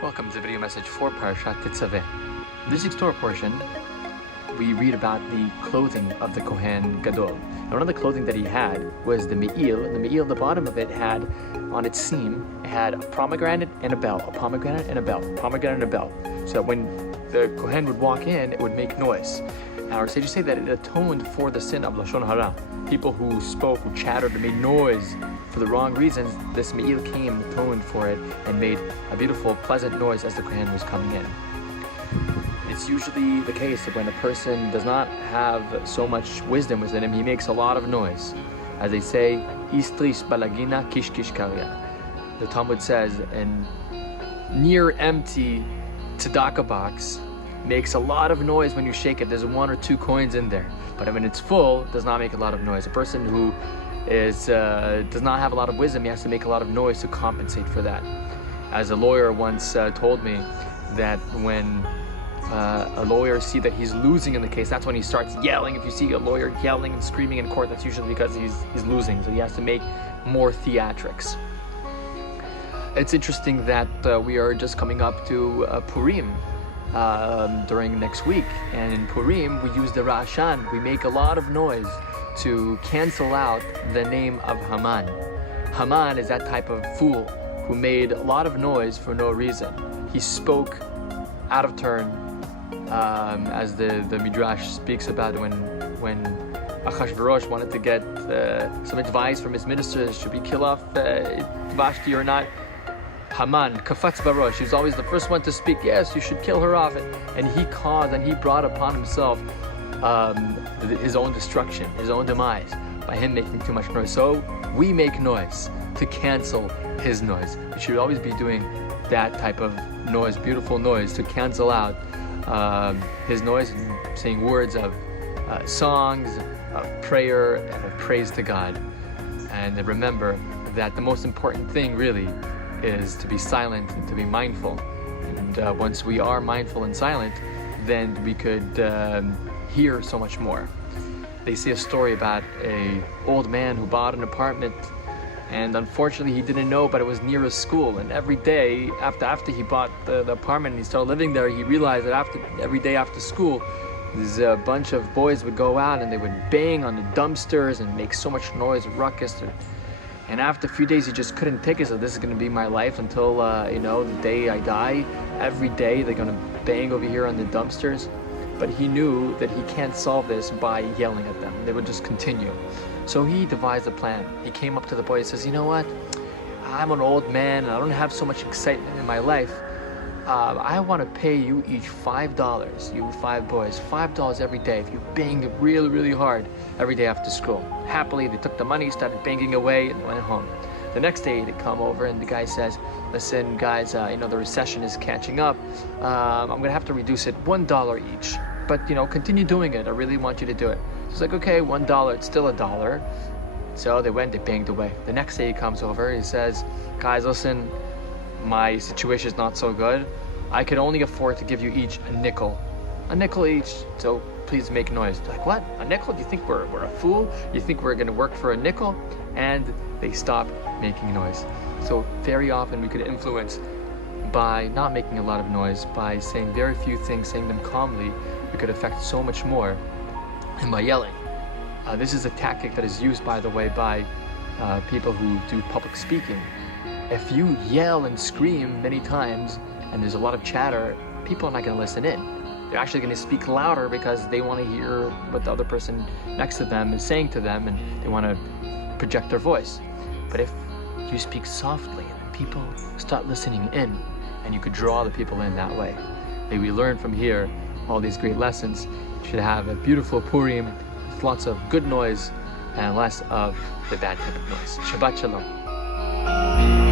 Welcome to the video message for Parashat Tetzaveh. In this week's Torah portion, we read about the clothing of the Kohen Gadol. And one of the clothing that he had was the me'il. And the me'il, the bottom of it had, on its seam, it had a pomegranate and a bell, a pomegranate and a bell, pomegranate and a bell. So that when the Kohen would walk in, it would make noise. Now our sages say that it atoned for the sin of Lashon Hara. People who spoke, who chattered, and made noise for the wrong reasons, this me'il came, atoned for it, and made a beautiful, pleasant noise as the Kohen was coming in. It's usually the case that when a person does not have so much wisdom within him, he makes a lot of noise. As they say, Istris balagina kish kish karya. The Talmud says, an near empty tzedakah box makes a lot of noise when you shake it. There's 1 or 2 coins in there. But when it's full, it does not make a lot of noise. A person who does not have a lot of wisdom, he has to make a lot of noise to compensate for that. As a lawyer once told me that when a lawyer sees that he's losing in the case, that's when he starts yelling. If you see a lawyer yelling and screaming in court, that's usually because he's losing. So he has to make more theatrics. It's interesting that we are just coming up to Purim during next week, and in Purim we use the Ra'ashan. We make a lot of noise to cancel out the name of Haman. Haman is that type of fool who made a lot of noise for no reason. He spoke out of turn, as the Midrash speaks about when Achashverosh wanted to get some advice from his ministers, should we kill off Vashti or not? Haman, kafatz barosh, he was always the first one to speak, yes, you should kill her off. And he caused and he brought upon himself his own destruction, his own demise, by him making too much noise. So we make noise to cancel his noise. We should always be doing that type of noise, beautiful noise, to cancel out his noise, and saying words of songs, of prayer, and of praise to God. And remember that the most important thing really is to be silent and to be mindful. And once we are mindful and silent, then we could hear so much more. They say a story about an old man who bought an apartment, and unfortunately he didn't know, but it was near his school. And every day after he bought the apartment and he started living there, he realized that every day after school, there's a bunch of boys would go out and they would bang on the dumpsters and make so much noise, ruckus. And after a few days, he just couldn't take it. So this is going to be my life until the day I die. Every day they're going to bang over here on the dumpsters. But he knew that he can't solve this by yelling at them. They would just continue. So he devised a plan. He came up to the boy and says, you know what? I'm an old man and I don't have so much excitement in my life. I want to pay you each $5, you 5 boys, $5 every day if you bang really, really hard every day after school. Happily, they took the money, started banging away, and went home. The next day, they come over and the guy says, listen, guys, the recession is catching up. I'm going to have to reduce it $1 each. But, continue doing it. I really want you to do it. He's like, okay, $1, it's still $1. So they went, they banged away. The next day he comes over, he says, guys, listen, my situation is not so good. I could only afford to give you each a nickel each, so please make noise. They're like, what? A nickel? Do you think we're a fool? You think we're gonna work for a nickel? And they stopped making noise. So very often we could influence by not making a lot of noise, by saying very few things, saying them calmly. We could affect so much more than by yelling. This is a tactic that is used, by the way, by people who do public speaking. If you yell and scream many times and there's a lot of chatter, people are not going to listen in. They're actually going to speak louder because they want to hear what the other person next to them is saying to them, and they want to project their voice. But if you speak softly, people start listening in, and you could draw the people in that way. May we learn from here all these great lessons. You should have a beautiful Purim with lots of good noise and less of the bad type of noise. Shabbat Shalom.